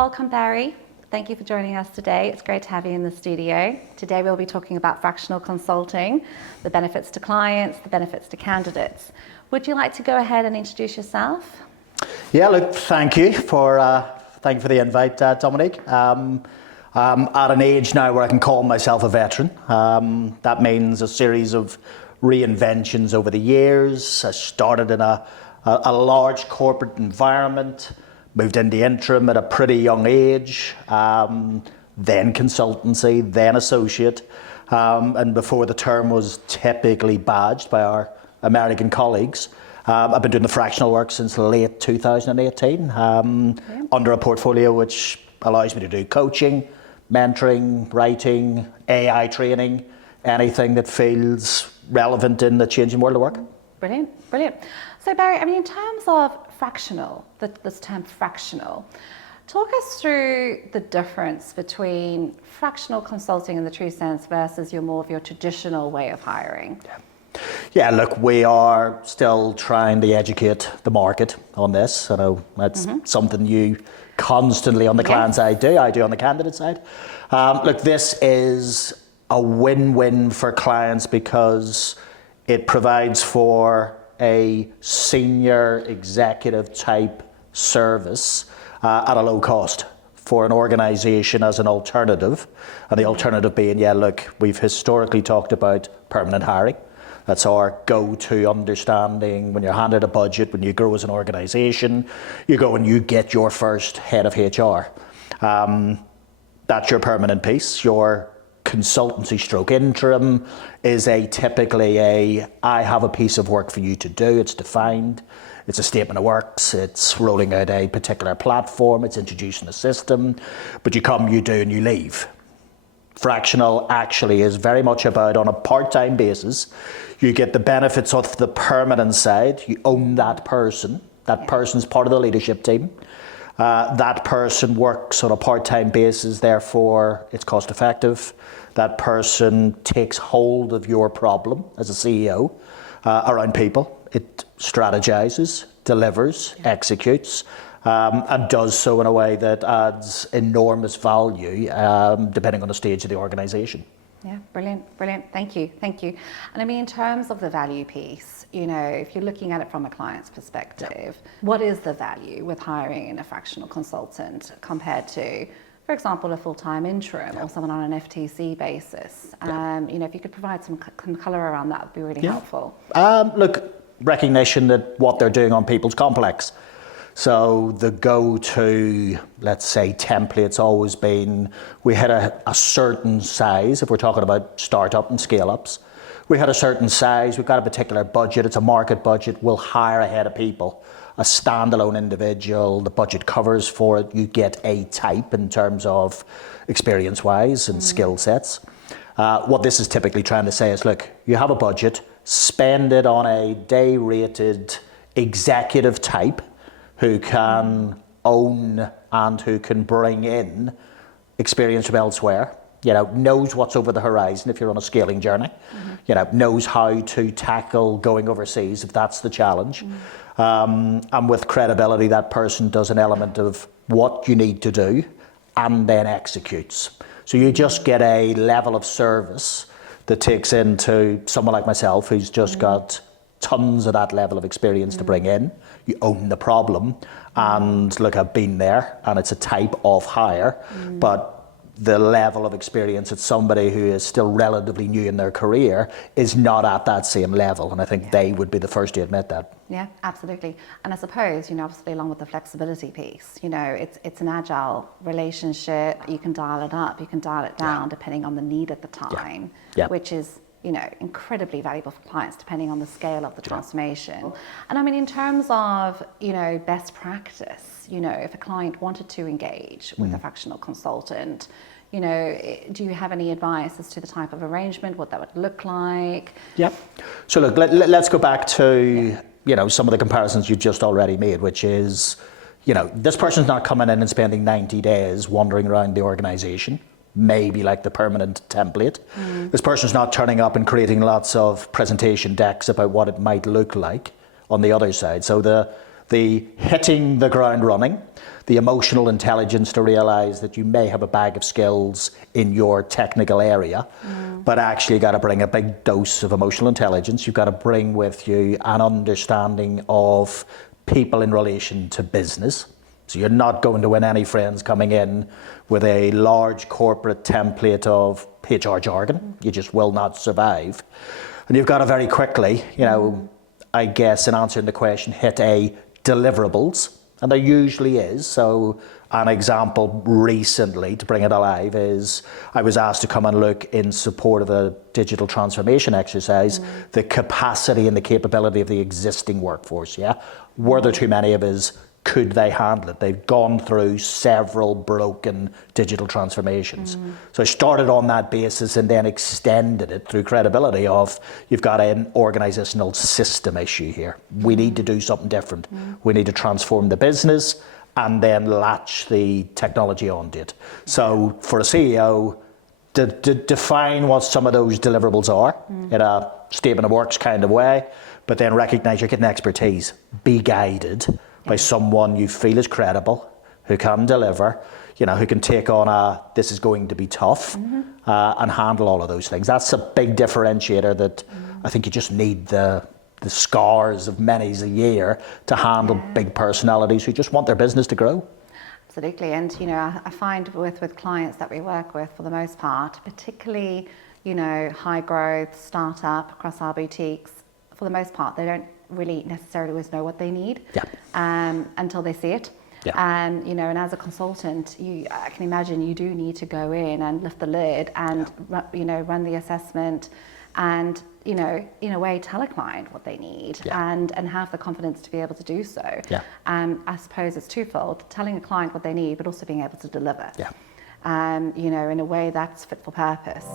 welcome Barry. Thank you for joining us today. It's great to have you in the studio. Today we'll be talking about fractional consulting, the benefits to clients, the benefits to candidates. Would you like to go ahead and introduce yourself? Yeah, look, thank you for the invite, Dominique. I'm at an age now where I can call myself a veteran. That means a series of reinventions over the years. I started in a large corporate environment, moved into interim at a pretty young age, then consultancy, then associate, and before the term was typically badged by our American colleagues, I've been doing the fractional work since late 2018, under a portfolio which allows me to do coaching, mentoring, writing, AI training, anything that feels relevant in the changing world of work. Brilliant, brilliant. So Barry, in terms of fractional, this term fractional, talk us through the difference between fractional consulting in the true sense versus more of your traditional way of hiring. Yeah, look, we are still trying to educate the market on this. I know that's something you constantly on the client side do. I do on the candidate side. Look, this is a win-win for clients because it provides for a senior executive type service at a low cost for an organisation as an alternative. And the alternative being, yeah, look, we've historically talked about permanent hiring. That's our go-to understanding. When you're handed a budget, when you grow as an organisation, you go and you get your first head of HR. That's your permanent piece. Your consultancy stroke interim is typically I have a piece of work for you to do. It's defined. It's a statement of works. It's rolling out a particular platform. It's introducing a system. But you come, you do, and you leave. Fractional actually is very much about on a part-time basis. You get the benefits of the permanent side. You own that person. That person's part of the leadership team. That person works on a part-time basis, therefore it's cost effective. That person takes hold of your problem as a CEO around people. It strategizes, delivers, executes, and does so in a way that adds enormous value depending on the stage of the organization. Yeah, brilliant, brilliant. Thank you, thank you. And in terms of the value piece, if you're looking at it from a client's perspective, what is the value with hiring a fractional consultant compared to, for example, a full-time interim or someone on an FTC basis? If you could provide some color around that would be really helpful. Look, recognition that what they're doing on people's complex. So the go-to, let's say, template's always been, we had a certain size, if we're talking about startup and scale-ups, we had a certain size, we've got a particular budget, it's a market budget, we'll hire a head of people, a standalone individual, the budget covers for it, you get a type in terms of experience-wise and skill sets. What this is typically trying to say is, look, you have a budget, spend it on a day-rated executive type, who can own and who can bring in experience from elsewhere, knows what's over the horizon if you're on a scaling journey, knows how to tackle going overseas if that's the challenge. And with credibility, that person does an element of what you need to do and then executes. So you just get a level of service that takes into someone like myself who's just got tons of that level of experience to bring in. You own the problem, and look, I've been there, and it's a type of hire, but the level of experience that somebody who is still relatively new in their career is not at that same level, and I think they would be the first to admit that. Yeah, absolutely. And I suppose, obviously along with the flexibility piece, it's an agile relationship. You can dial it up, you can dial it down depending on the need at the time, which is incredibly valuable for clients depending on the scale of the transformation. And in terms of, best practice, if a client wanted to engage with a fractional consultant, do you have any advice as to the type of arrangement, what that would look like? Yep. So look, let's go back to, some of the comparisons you just already made, which is, this person's not coming in and spending 90 days wandering around the organization. Maybe like the permanent template. This person's not turning up and creating lots of presentation decks about what it might look like on the other side. So the the hitting the ground running, the emotional intelligence to realize that you may have a bag of skills in your technical area, but actually you got to bring a big dose of emotional intelligence. You've got to bring with you an understanding of people in relation to business. So you're not going to win any friends coming in with a large corporate template of HR jargon. You just will not survive. And you've got to very quickly, I guess in answering the question, hit deliverables. And there usually is. So an example recently, to bring it alive, is I was asked to come and look in support of a digital transformation exercise, the capacity and the capability of the existing workforce, Were there too many of us? Could they handle it? They've gone through several broken digital transformations. So I started on that basis and then extended it through credibility of, you've got an organizational system issue here. We need to do something different. We need to transform the business and then latch the technology onto it. So for a CEO, to define what some of those deliverables are in a statement of works kind of way, but then recognize you're getting expertise. Be guided by someone you feel is credible, who can deliver, who can take on this is going to be tough, and handle all of those things. That's a big differentiator that I think you just need the scars of many a year to handle big personalities who just want their business to grow. Absolutely, and I find with clients that we work with, for the most part, particularly high growth startup across our boutiques, for the most part, they don't really necessarily always know what they need until they see it. And as a consultant, I can imagine you do need to go in and lift the lid and run the assessment and in a way tell a client what they need and have the confidence to be able to do so. I suppose it's twofold: telling a client what they need, but also being able to deliver. In a way that's fit for purpose.